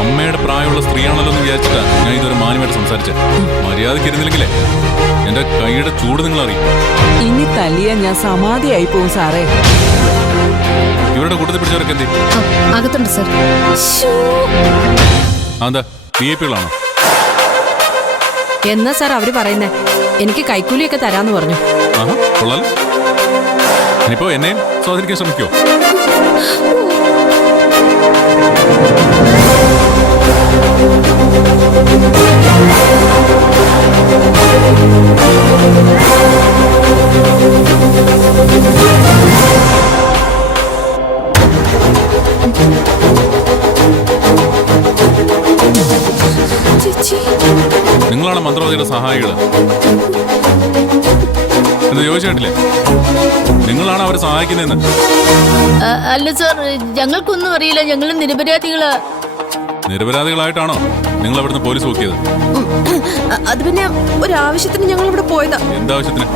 അമ്മയുടെ പ്രായമുള്ള സ്ത്രീയാണല്ലോ എന്ന് വിചാരിച്ചിട്ടാ ഞാൻ ഇതൊരു മാന്യമായിട്ട് സംസാരിച്ചത്. മര്യാദയ്ക്ക് ഇരുന്നില്ലെങ്കിലേ എന്റെ കൈയുടെ ചൂട് നിങ്ങൾ അറിയും. ഇനി തല്ലിയാ ഞാൻ സമാധിയായി പോവും സാറേ. ഇവരുടെ കൂട്ടത്തിൽ പിടിച്ചവരൊക്കെ എന്തേ? അകത്തുണ്ട് സർ. എന്താ VIP-കളാണോ? എന്നാ സാർ അവര് പറയുന്നേ? എനിക്ക് കൈക്കൂലിയൊക്കെ തരാന്ന് പറഞ്ഞു. ആഹാ, കൊള്ളാലോ. ഇനിയിപ്പോ എന്നെയും സ്വാധീനിക്കാൻ ശ്രമിക്കോ? നിങ്ങളാണ് മന്ത്രവാദിയുടെ സഹായികള് എന്ന് ചോദിച്ചിട്ടില്ലേ? നിങ്ങളാണ് അവരെ സഹായിക്കുന്നതെന്ന്. അല്ല സാർ, ഞങ്ങൾക്കൊന്നും അറിയില്ല. ഞങ്ങൾ നിരപരാധികളാ. നിരപരാധികളായിട്ടാണോ നിങ്ങൾ അവിടുന്ന് പോലീസ് നോക്കിയത്? അത് പിന്നെ ഒരു ആവശ്യത്തിന് ഞങ്ങൾ ഇവിടെ പോയതാ. എന്താവശ്യത്തിന്?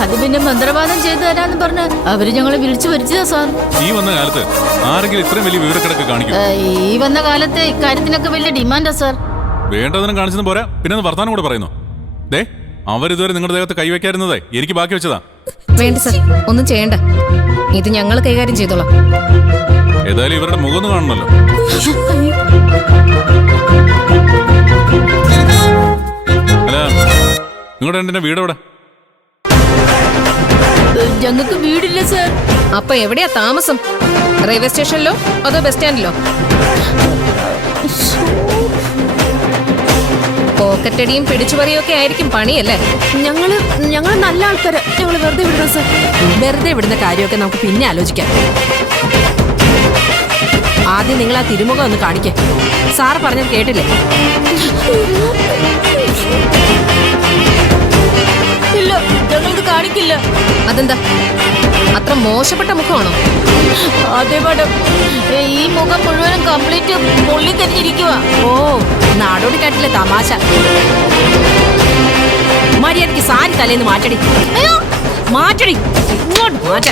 അത് പിന്നെ മന്ത്രവാദം ചെയ്തു തരാന്ന് പറഞ്ഞ് അവര് ഞങ്ങളെ വിളിച്ചു വരുത്തിയതാ സാർ. ഈ വന്ന കാലത്ത് ആരെങ്കിലും ഇത്രയും വലിയ വിവരക്കിടക്ക് കാണിക്കും? ഈ വന്ന കാലത്ത് ഇക്കാര്യത്തിനൊക്കെ വലിയ ഡിമാൻഡാ സാർ. വേണ്ടതിനും കാണിച്ചെന്ന് പോരാ, പിന്നെ വർത്താനം കൂടെ പറയുന്നു. ദേ, അവരിതുവരെ നിങ്ങളുടെ ദേഹത്ത് കൈവയ്ക്കായിരുന്നതേ എനിക്ക് ബാക്കി വെച്ചതാ. വേണ്ട സർ, ഒന്നും ചെയ്യണ്ട. ഇത് ഞങ്ങൾ കൈകാര്യം ചെയ്തോളാം. ഏതായാലും ഇവരുടെ മുഖം ഒന്ന് കാണണമല്ലോ. അല്ല, നിങ്ങളുടെ എന്റെ വീട് എവിടെ? ഞങ്ങൾക്ക് വീടില്ല സാർ. അപ്പൊ എവിടെയാ താമസം? റെയിൽവേ സ്റ്റേഷനിലോ അതോ ബസ് സ്റ്റാൻഡിലോ? പോക്കറ്റടിയും പിടിച്ചുപറിയും ഒക്കെ ആയിരിക്കും പണിയല്ലേ? ഞങ്ങള് നല്ല ആൾക്കാര്. ഞങ്ങള് വെറുതെ വിടണം സാർ. വെറുതെ വിടുന്ന കാര്യമൊക്കെ നമുക്ക് പിന്നെ ആലോചിക്കാം. ആദ്യം നിങ്ങൾ ആ തിരുമുഖം ഒന്ന് കാണിക്കേ. സാർ പറഞ്ഞത് കേട്ടില്ലേ? ഇല്ല, ഞങ്ങളിത് കാണിക്കില്ല. അതെന്താ, അത്ര മോശപ്പെട്ട മുഖമാണോ? അതെ മാഡം, ഈ മുഖം മുഴുവനും കംപ്ലീറ്റ് പൊള്ളിക്കരിഞ്ഞിരിക്കുക. ഓ, നാടോടി കാട്ടിലെ തമാശ. മര്യാദയ്ക്ക് സാരി തലേന്ന് മാറ്റടി. മാറ്റടി, ഇങ്ങോട്ട് മാറ്റ.